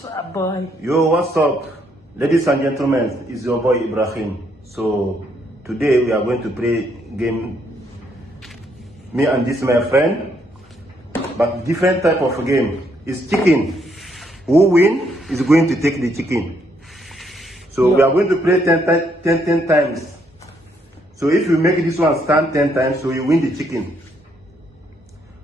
What's up, boy? Yo, what's up? Ladies and gentlemen, it's your boy Ibrahim. So today we are going to play game, me and this my friend, but different type of game. It's chicken. Who win is going to take the chicken. So we are going to play 10 times. So if you make this one stand 10 times, so you win the chicken.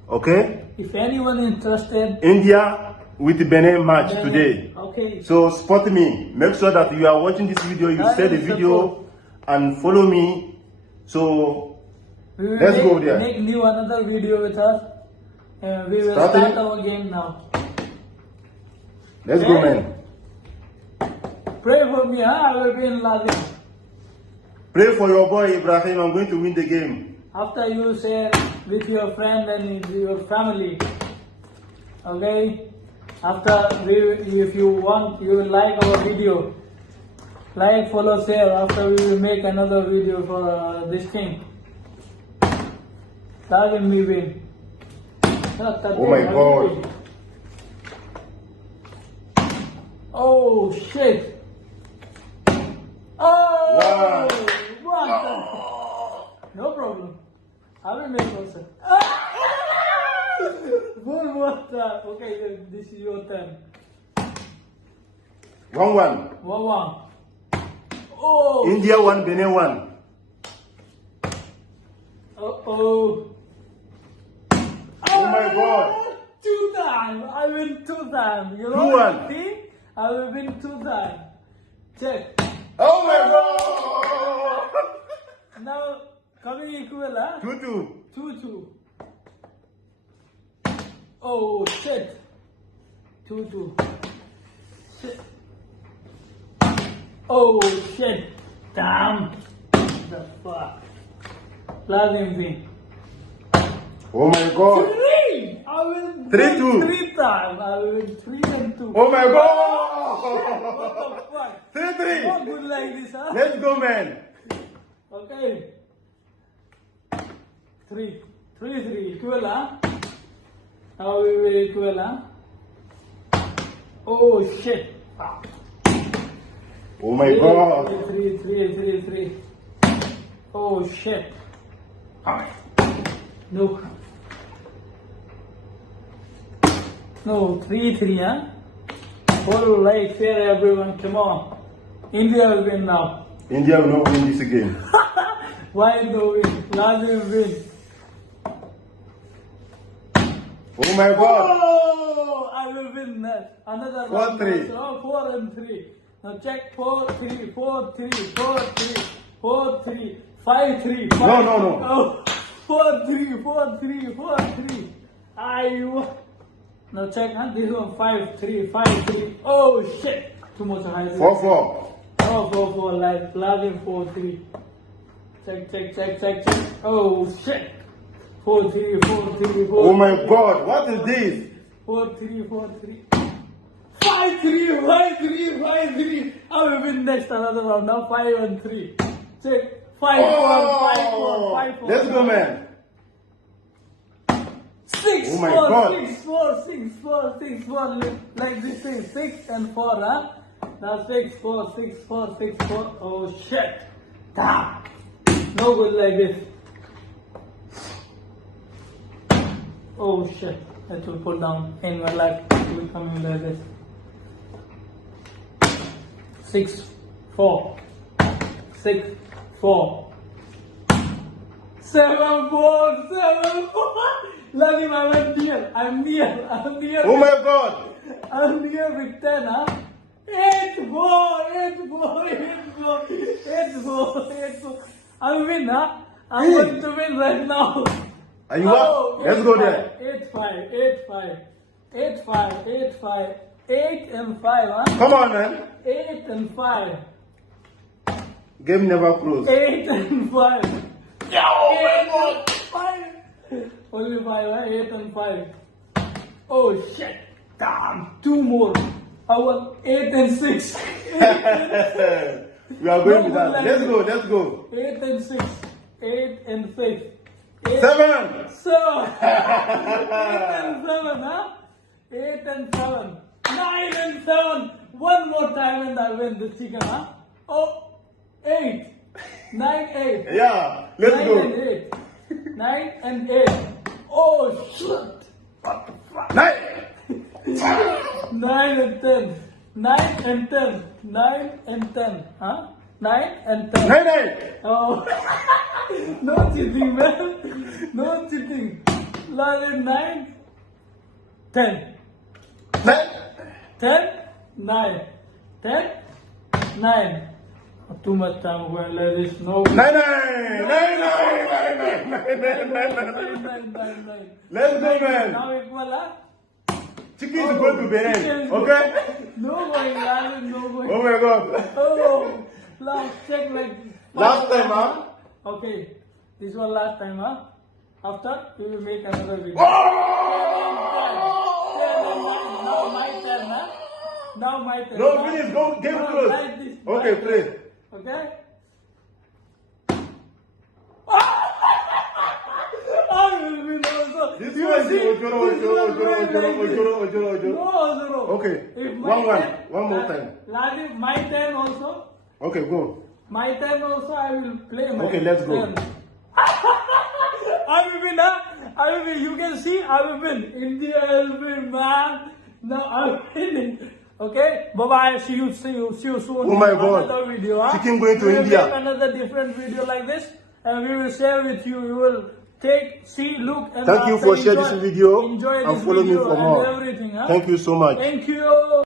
Okay? If anyone interested, India with the Benin match Benin. today. Okay. So support me. Make sure that you are watching this video, you share the video and follow me. So let's go there. Make new another video with us. And we will start our game now. Let's go, man. Pray for me, huh? I will be in Lazim. Pray for your boy Ibrahim. I'm going to win the game. After you share with your friend and your family. Okay? After, if you want, you will like our video. Like, follow, share. After we will make another video for this thing. That will be win. Oh my God. Oh shit. Oh! Wow. What? No problem. I will make also. One time. Okay, this is your turn. 1-1. 1-1. Oh! India 1, Benin 1. Oh my God. 2 times. I win 2 times. You know 2-1. See? I will win 2 times. Check. Oh my God. Now, coming equal, huh? 2-2. 2-2. Oh shit. 2-2. Shit. Oh shit. Damn. The fuck. Lazim win. Oh my God. 3! I will 3-2. 3 times. I will win 3 and 2. Oh my Shit, God. what the fuck? 3-3. Not good like this, huh? Let's go, man. Okay. 3 equal, huh? Now we will equal, huh? Oh shit. Oh my God. 3. Oh shit. No. No, 3, huh? Whole life fair, everyone. Come on. India will win now. India will not win this game. Why no win? Lazim win. Oh my God. Oh, I will win that. Another 4-3. Oh, 4 and 3. Now check 4-3, 4-3, 4-3, 4-3, 5-3. No. Oh, 4-3, 4-3, 4-3. Now check, huh? This one 5-3, 5-3. Oh shit. Too much high. 4-4. Oh, 4-4. Lazim 4-3. Check. Oh shit. 4-3, 4-3, 4-3. Oh my God, what is this? 4-3, 4-3. 5-3, 5-3. I will win next another round. Now 5 and 3. Check. 5-4, 5-4. Let's go, man. 6, Oh my 4, God. 6, 4. Like this is 6 and 4, huh? Now 6, 4. Oh shit. Damn. No good like this. Oh shit. That will pull down in my life. It will come in like this. 6, 4. 6, 4. 7, 4. Lucky I went near. I'm near. Oh my God. I'm near with 10, huh? 8-4. I win, huh? I'm going to win right now. Are you up? Let's go there. 8-5. 8 and 5, huh? Come on, man. 8 and 5. Game never closed. 8 and 5. 8 and 5. Only 5, huh? 8 and 5. Oh shit. Damn. 2 more. I want 8 and 6. We are going with that. Let's go. 8 and 6. 8 and 6. 7. 7. 8 and 7, huh? 8 and 7. 9 and 7. One more time and I win the chicken, huh? Oh, 8. 9, 8. Yeah, let's 9 go. and 8. 9 and 8. Oh, shit. 9. 9 and 10. 9 and 10. 9 and 10. Huh? 9 and 10. 9, 9. Oh. No cheating, man. No cheating. 9, 10. 9. 10, 9. 10, 9. Too much time going like this. No. 9, 9. 9, 9. 9, 9. 9. Let's go, man. Now equal, huh? Chicken is going to Benin. Chicken is Okay? No going, Alan, no going. Oh my God. Oh, last check like. Last time, huh? Okay, this was last time, huh? After we will make another video. Now my turn, huh? Now my turn. No, finish. Go, game Now close. like this. Okay, Like play. this. Okay. I will win also. This You one see? is Ojoro. No, Ojoro. Okay, If my 1-1. turn, One more time. Ladi, my turn also. Okay, go. My turn also, I will play my Okay, let's go. turn. I will win, huh? I will win. You can see, I will win. India will win, man. Now I'm winning. Okay, bye bye. See you soon. Oh my God. Another video, huh? Chicken going to We will India. make another different video like this, and we will share with you. We will look, and Thank you after for sharing this video Enjoy and this follow me video for more. and everything, huh? Thank you so much. Thank you.